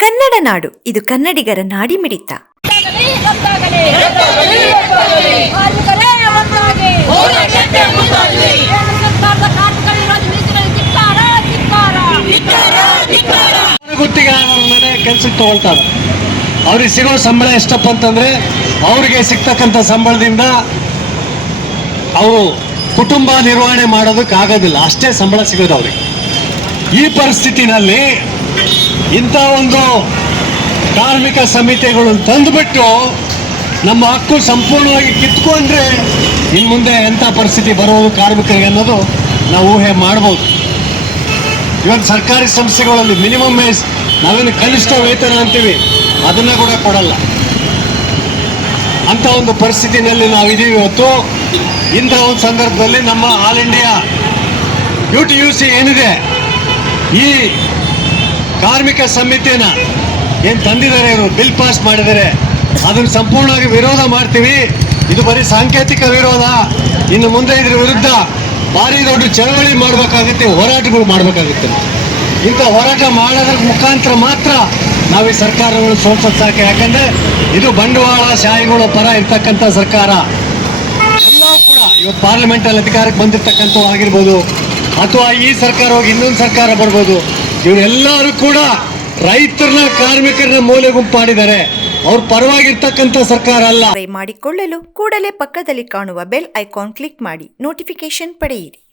ಕನ್ನಡ ನಾಡು, ಇದು ಕನ್ನಡಿಗರ ನಾಡಿ ಮಿಡಿತ. ಮೇಲೆ ಕೆಲ್ಸಕ್ಕೆ ತಗೊಳ್ತಾರೆ ಅವ್ರಿಗೆ ಸಿಗೋ ಸಂಬಳ ಎಷ್ಟಪ್ಪ ಅಂತಂದ್ರೆ, ಅವ್ರಿಗೆ ಸಿಗ್ತಕ್ಕಂಥ ಸಂಬಳದಿಂದ ಅವರು ಕುಟುಂಬ ನಿರ್ವಹಣೆ ಮಾಡೋದಕ್ಕೆ ಆಗೋದಿಲ್ಲ ಅಷ್ಟೇ ಸಂಬಳ ಸಿಗೋದು ಅವ್ರಿಗೆ. ಈ ಪರಿಸ್ಥಿತಿನಲ್ಲಿ ಇಂಥ ಒಂದು ಕಾರ್ಮಿಕ ಸಮಿತಿಗಳು ತಂದುಬಿಟ್ಟು ನಮ್ಮ ಹಕ್ಕು ಸಂಪೂರ್ಣವಾಗಿ ಕಿತ್ಕೊಂಡ್ರೆ ಇನ್ನು ಮುಂದೆ ಎಂಥ ಪರಿಸ್ಥಿತಿ ಬರೋದು ಕಾರ್ಮಿಕರಿಗೆ ಅನ್ನೋದು ನಾವು ಊಹೆ ಮಾಡ್ಬೋದು. ಇವತ್ತು ಸರ್ಕಾರಿ ಸಂಸ್ಥೆಗಳಲ್ಲಿ ಮಿನಿಮಮ್ ವೇಸ್ ನಾವೇನು ಕನಿಷ್ಠ ವೇತನ ಅಂತೀವಿ, ಅದನ್ನು ಕೂಡ ಕೊಡಲ್ಲ. ಅಂಥ ಒಂದು ಪರಿಸ್ಥಿತಿನಲ್ಲಿ ನಾವಿದ್ದೀವಿ ಇವತ್ತು. ಇಂಥ ಒಂದು ಸಂದರ್ಭದಲ್ಲಿ ನಮ್ಮ all India U T U C ಏನಿದೆ, ಈ ಕಾರ್ಮಿಕ ಸಮಿತಿಯನ್ನ ಏನು ತಂದಿದ್ದಾರೆ ಇವರು? ಬಿಲ್ ಪಾಸ್ ಮಾಡಿದರೆ ಅದನ್ನು ಸಂಪೂರ್ಣವಾಗಿ ವಿರೋಧ ಮಾಡ್ತೀವಿ. ಇದು ಬರೀ ಸಾಂಕೇತಿಕ ವಿರೋಧ. ಇನ್ನು ಮುಂದೆ ಇದ್ರ ವಿರುದ್ಧ ಭಾರಿ ದೊಡ್ಡ ಚಳವಳಿ ಮಾಡಬೇಕಾಗುತ್ತೆ, ಹೋರಾಟಗಳು ಮಾಡಬೇಕಾಗುತ್ತೆ. ಇಂಥ ಹೋರಾಟ ಮಾಡೋದ್ರ ಮುಖಾಂತರ ಮಾತ್ರ ನಾವೀ ಸರ್ಕಾರಗಳು ಸೋಲ್ಸೋದು ಸಾಕೆ. ಯಾಕಂದ್ರೆ ಇದು ಬಂಡವಾಳ, ಶಾಹಿಗಳ ಪರ ಇರ್ತಕ್ಕಂಥ ಸರ್ಕಾರ. ಎಲ್ಲವೂ ಕೂಡ ಇವತ್ತು ಪಾರ್ಲಿಮೆಂಟಲ್ಲಿ ಅಧಿಕಾರಕ್ಕೆ ಬಂದಿರ್ತಕ್ಕಂಥ ಆಗಿರ್ಬೋದು, ಅಥವಾ ಈ ಸರ್ಕಾರ ಹೋಗಿ ಇನ್ನೊಂದು ಸರ್ಕಾರ ಬರ್ಬೋದು. ಇವರೆಲ್ಲರೂ ಕೂಡ ರೈತರನ್ನ, ಕಾರ್ಮಿಕರನ್ನ ಮೂಲೆ ಗುಂಪು ಮಾಡಿದ್ದಾರೆ ಅವ್ರ ಪರವಾಗಿರ್ತಕ್ಕಂಥ ಸರ್ಕಾರ ಅಲ್ಲ. ಮಾಡಿಕೊಳ್ಳಲು ಕೂಡಲೇ ಪಕ್ಕದಲ್ಲಿ ಕಾಣುವ ಬೆಲ್ ಐಕಾನ್ ಕ್ಲಿಕ್ ಮಾಡಿ. ನೋಟಿಫಿಕೇಶನ್ ಪಡೆಯಿರಿ.